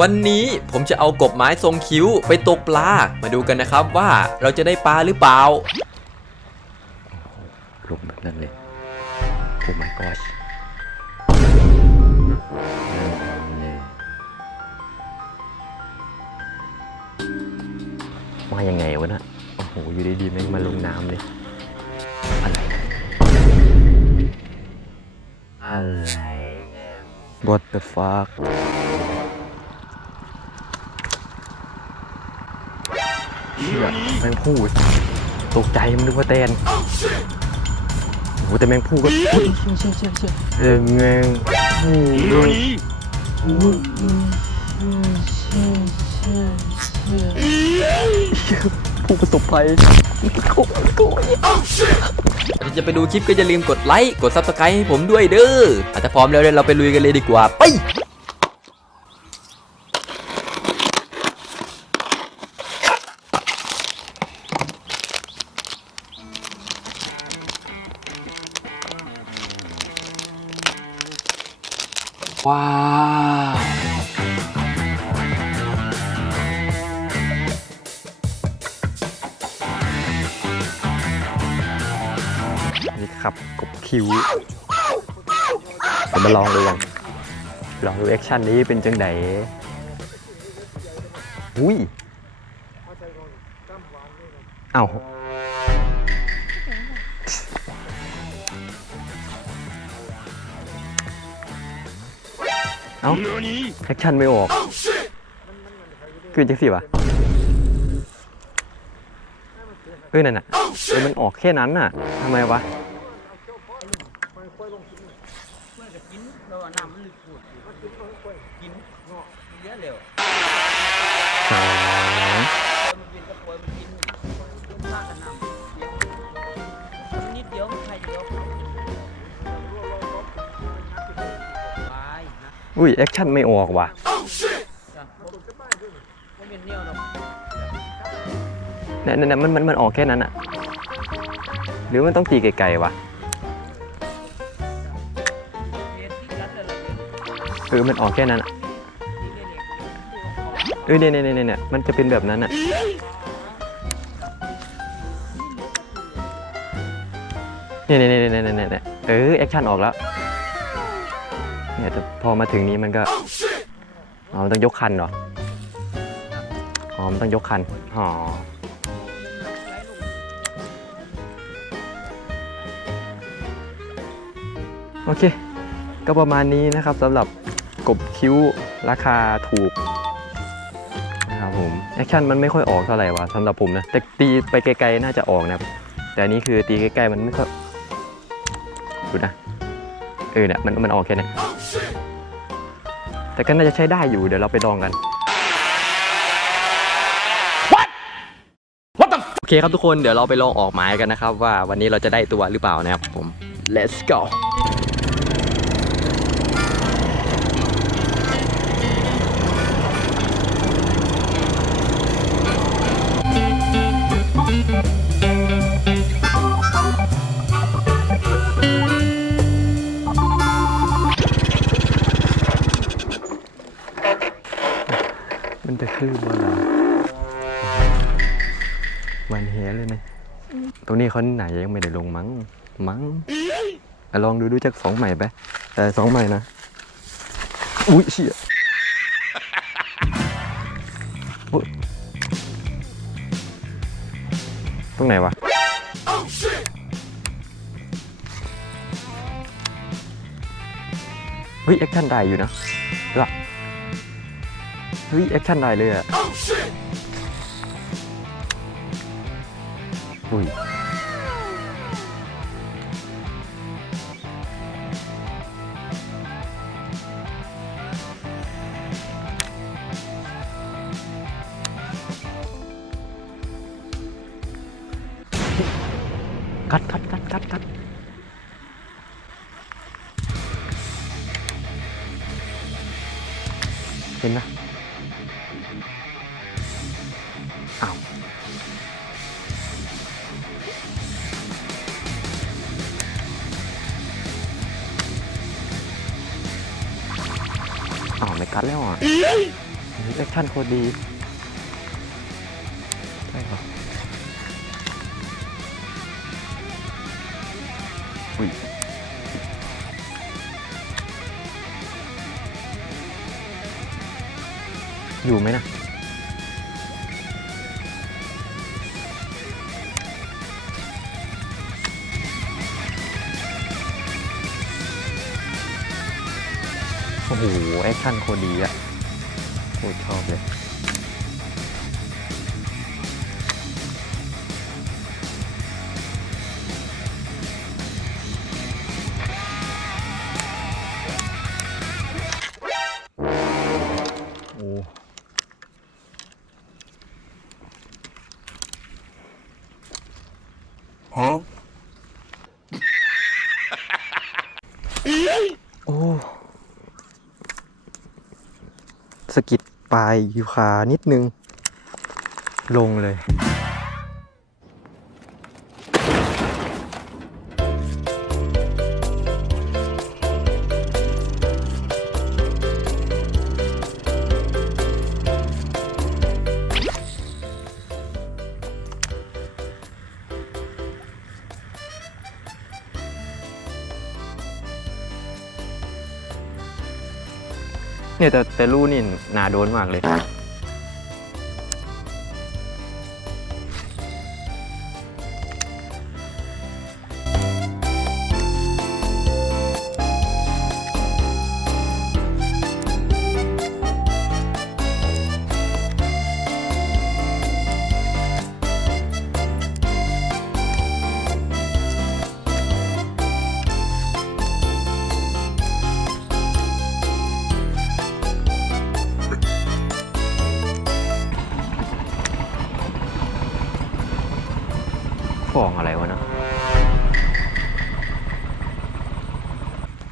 วันนี้ผมจะเอากบไม้ทรงคิ้วไปตกปลา มาดูกันนะครับว่าเราจะได้ปลาหรือเปล่าลงแบบนั้นเลย โอ้ my gosh มายังไงวะนะโอ้โห อยู่ดีๆแม่งมาลงน้ำเลยอะไรอะไร What the fuck เชี่ยแม่งพูดตกใจมันนึกว่าเต้นโอ้โหแต่แมงพูก็อุ๊ยเชี่ยเชี่ยเชี่ยเชี่ยเอแมงพูด้วยผู้ประสบภัยโกยโกยถ้าจะไปดูคลิปก็อย่าลืมกดไลค์ กด Subscribe ให้ผมด้วยเด้ออาจจะพร้อมแล้วเดี๋ยวเราไปลุยกันเลยดีกว่า ไป คิวเดี๋ยวมาลองดูกันลองดูแอคชั่นนี้เป็นจังไดอุ้ยเอ้าเอ้าแอคชั่นไม่ออกคือจังสิวะเอ้ยนั่นน่ะเอ้ยมันออกแค่นั้นน่ะทำไมวะ ก็กินแล้วน้ำมันปวดก็กินก็ค่อยกินเยอะเร็วมันกินก็ป่วยมันกินข้ากันน้ำนิดเดียวมันใครเดียวอุ้ยแอคชั่นไม่ออกว่ะเนี่ยเนี่ยมันมันมันออกแค่นั้นอะหรือมันต้องตีไกลๆวะ เออมันออกแค่นั้นอะที่เรียนเออเนี่ยเนี่ยเนี่ยเนี่ยมันจะเป็นแบบนั้นอะเนี่ยเนี่ยเนี่ยเนี่ยเนี่ยเนี่ยเออแอคชั่นออกแล้วเนี่ยแต่พอมาถึงนี้มันก็อ๋อมันต้องยกคันเหรออ๋อมันต้องยกคันอ๋อโอเค ก็ประมาณนี้นะครับสำหรับ กบคิ้วราคาถูกนะครับผมแอคชั่นมันไม่ค่อยออกเท่าไหร่วะสำหรับผมนะ แต่ตีไปไกลๆน่าจะออกนะครับแต่อันนี้คือตีใกล้ๆมันไม่ค่อยดูนะเออเนี่ยมันมันออกแค่เนี้ยแต่ก็น่าจะใช้ได้อยู่เดี๋ยวเราไปลองกันโอเคครับทุกคนเดี๋ยวเราไปลองออกหมายกันนะครับ ว่าวันนี้เราจะได้ตัวหรือเปล่านะครับผม let's go ตรงนี้เขาไหนยังไม่ได้ลงมั้ง มั้งอะลองดูดูจากสองใหม่ไป แต่สองใหม่นะ อุ้ยเชี่ยตรงไหนวะเฮ้ยแอคชั่นได้อยู่นะล่ะเฮ้ยแอคชั่นได้เลยอะอุ้ย อ้าวไม่กัดแล้วอะแอคชั่นโคตรดีใช่ครับอุ้ยอยู่ไหมนะ อ้โห แอคชั่นโคตรดีอะโคตรชอบเลย โอ้โอ้ สกิดปลายยูคานิดนึง ลงเลย เนี่ยแต่แต่ลู่นี่นาโดนมากเลย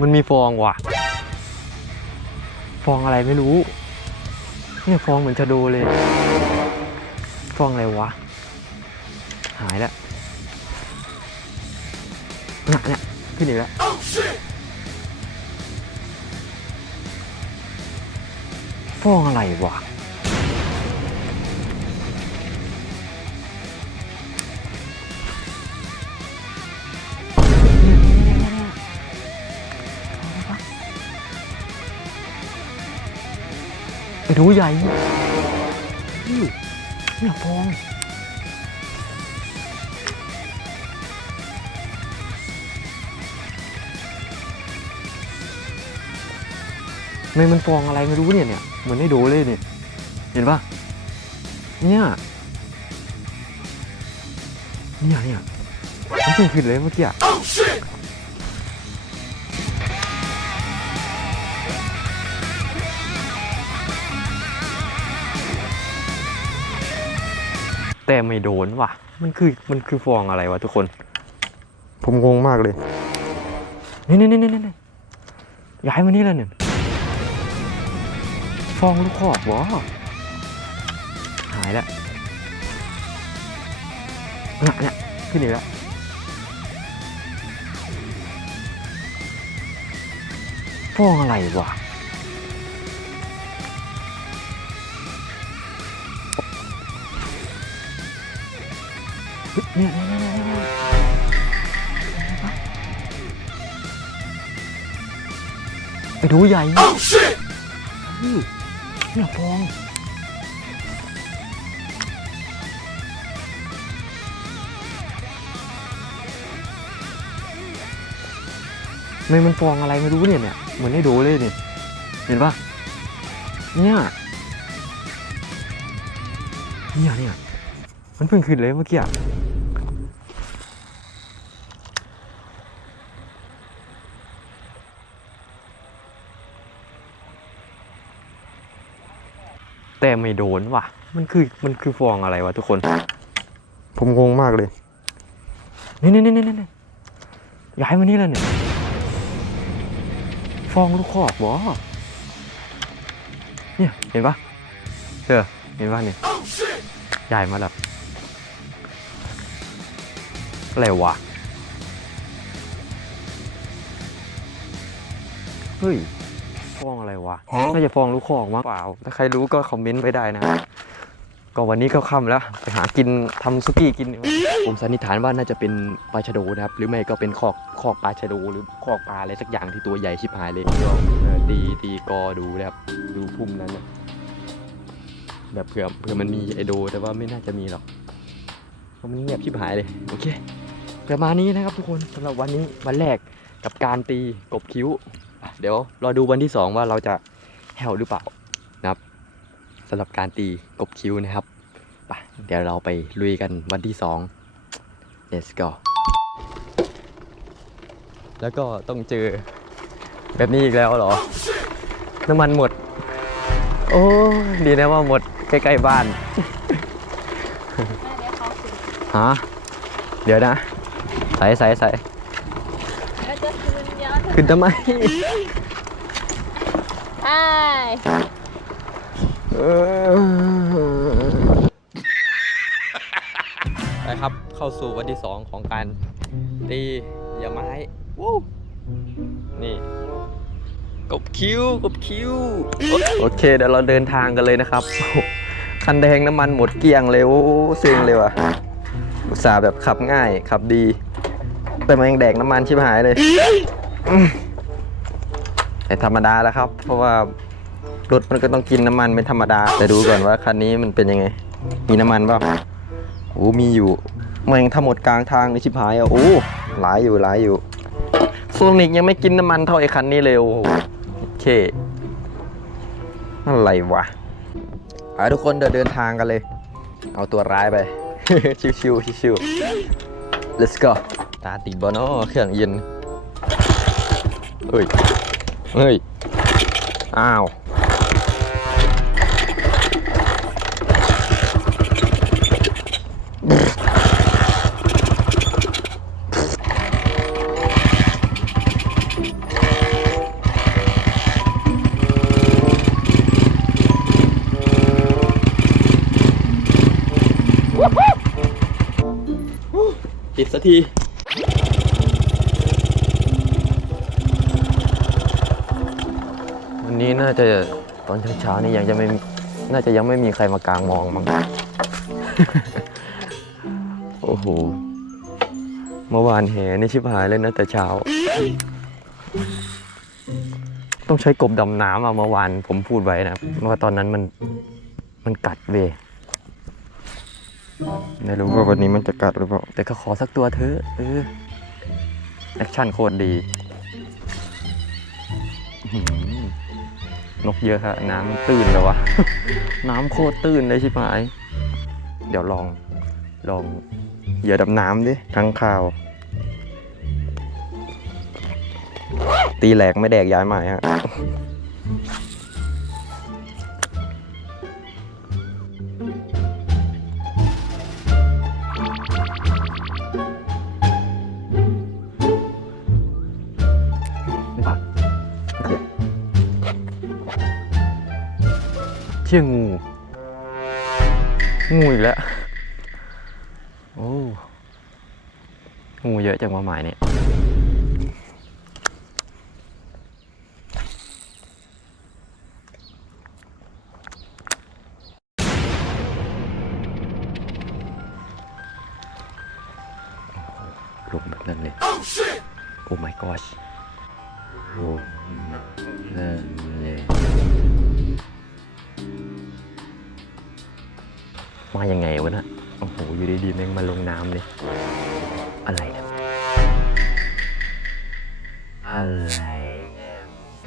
มันมีฟองว่ะ ฟองอะไรไม่รู้ เนี่ยฟองเหมือนชะโดเลย ฟองอะไรวะ หายแล้วหนักเนี่ยขึ้นอีกแล้วฟองอะไรวะ ดูใหญ่นี่เนี่ยฟองไม่มันฟองอะไรไม่รู้เนี่ยเนี่ยเหมือนให้ดูเลยเนี่ยเห็นปะเนี่ยเนี่ยเนี่ยมันเพิ่งขึ้นเลยเมื่อกี้ แต่ไม่โดนว่ะ มันคือมันคือฟองอะไรวะทุกคน ผมงงมากเลย นี่นี่นี่นี่นี่ย้ายมานี่แล้วเนี่ยฟองลูกขอบวะหายแล้วน่ะเนี่ยขึ้นอีกแล้วฟองอะไรวะ เนี่ยไปดูใหญ่นี่เนี่ยฟองไม่มันฟองอะไรไม่รู้เนี่ยเนี่ยเหมือนให้ดูเลยเนี่ยเห็นปะเนี่ยเนี่ยเนี่ยมันเพิ่งขึ้นเลยเมื่อกี้ แต่ไม่โดนว่ะ มันคือมันคือฟองอะไรวะทุกคน ผมงงมากเลย นี่นี่นี่นี่นี่ย้ายมานี่แล้วเนี่ย ฟองลูกขอบวะเนี่ยเห็นปะเออเห็นปะเนี่ยย้ายมาแล้วอะไรวะ เฮ้ย ฟฟองอะไรวะน่าจะฟองลูกคอกมั้งเปล่าถ้าใครรู้ก็คอมเมนต์ไว้ได้นะก็วันนี้ก็ค่ำแล้วไปหากินทำซุกี้กินดีกว่าผมสันนิษฐานว่าน่าจะเป็นปลาชะโดนะครับ หรือไม่ก็เป็นคอกคอกปลาชะโดหรือคอกปลาอะไรสักอย่างที่ตัวใหญ่ชิบหายเลยลองเออตีตีกอดูนะครับดูพุ่มนั้นนะแบบเผื่อเผื่อมันมีไอโด แต่ว่าไม่น่าจะมีหรอกเพราะมันเงียบชิบหายเลยโอเคประมาณนี้นะครับทุกคนสำหรับวันนี้วันแรกกับการตีกบคิ้วอะ เดี๋ยวรอดูวันที่สองว่าเราจะแหวหรือเปล่านะครับสำหรับการตีกบคิ้วนะครับไปเดี๋ยวเราไปลุยกันวันที่สอง let's go แล้วก็ต้องเจอแบบนี้อีกแล้วเหรอ น้ำมันหมด โอ้ดีนะว่าหมดใกล้ๆบ้านฮะเดี๋ยวนะ ใส่ใส่ใส่ แล้วจะคืนเยอะ ขึ้นทำไมใช่ไปครับเข้าสู่วันที่สองของการตีเหยาไม้วู้นี่กบคิ้วกบคิ้วโอเคเดี๋ยวเราเดินทางกันเลยนะครับโอ้โหคันแดงน้ำมันหมดเกลี้ยงเลยโอ้เซ็งเลยว่ะอุตส่าห์แบบขับง่ายขับดี แต่มันยังแดกน้ำมันชิบหายเลย อืมแต่ธรรมดาแล้วครับ เพราะว่ารถมันก็ต้องกินน้ำมันเป็นธรรมดา แต่ดูก่อนว่าคันนี้มันเป็นยังไง มีน้ำมันเปล่าโอ้มีอยู่มันยังทำหมดกลางทางในชิบหายอะโอ้หลายอยู่หลายอยู่โซนิกยังไม่กินน้ำมันเท่าไอ้คันนี้เลยโอ้โหโอเคอะไรวะอะทุกคนเดี๋ยวเดินทางกันเลย เอาตัวร้ายไป ชิวๆชิวๆ let's go ตาติดบอนอเครื่องเย็น เฮ้ย เฮ้ย อ้าวติดสักที วั นี้น่าจะตอนเช้าๆนี่ยังจะไม่น่าจะยังไม่มีใครมากลางมองมั้งโอ้โหเมื่อวานแหนี่ชิบหายเลยนะแต่เช้า ต้องใช้กบดำน้ำอะเมื่อวานผมพูดไว้นะว่าตอนนั้นมันมันกัดเวไม่รู้ว่าวันนี้มันจะกัดหรือเปล่า แต่ก็ขอสักตัวเถอะเออแอคชั่นโคตรดี นกเยอะฮะน้ำตื้นเลยวะ น้ำโคตรตื้นเลยชิบหาย เดี๋ยวลองลองเหยื่อดำน้ำดิทั้งข่าว ตีแหลกไม่แดกย้ายใหม่ฮะ ชี่ยงู งูอีกแล้ว โอ้ งูเยอะจังว่าหมายเนี่ย ลงแบบนั้นเลย โอ้ my gosh โอ้นั่นเลย มายังไงวะนะโอ้โห อยู่ดีๆแม่งมาลงน้ำเลย อะไรเนี่ยอะไร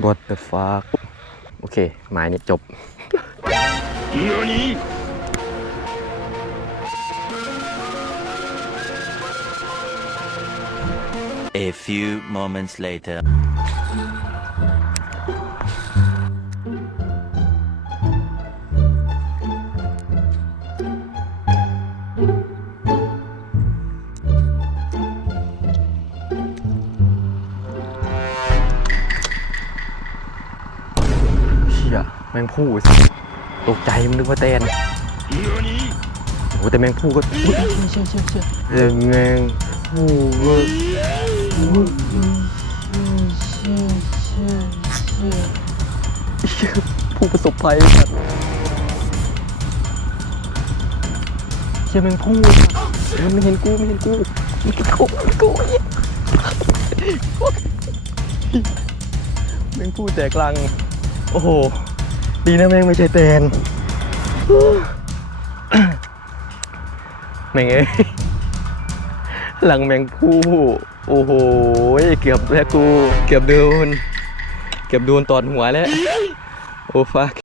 What the fuck โอเค หมายนี้จบ A few moments later. งผู้ตกใจมันนึกว่าเต้นโอ้โหแต่แมงผู้ก็เชี่ยเชี่ยเชี่ยเชี่ยแมงผู้ก็ชื่อผู้ประสบภัยครับเชี่ยแมงผู้มันไม่เห็นกูไม่เห็นกูมันเห็นกูมันกูแมงผู้แตกลัง โอ้โห ดีนะแม่งไม่ใช่แตนแม่งเอ้ยหลังแมงผู้โอ้โหเกือบแล้วกู เกือบโดนเกือบโดนตอดหัวแล้ว โอ้ฟัก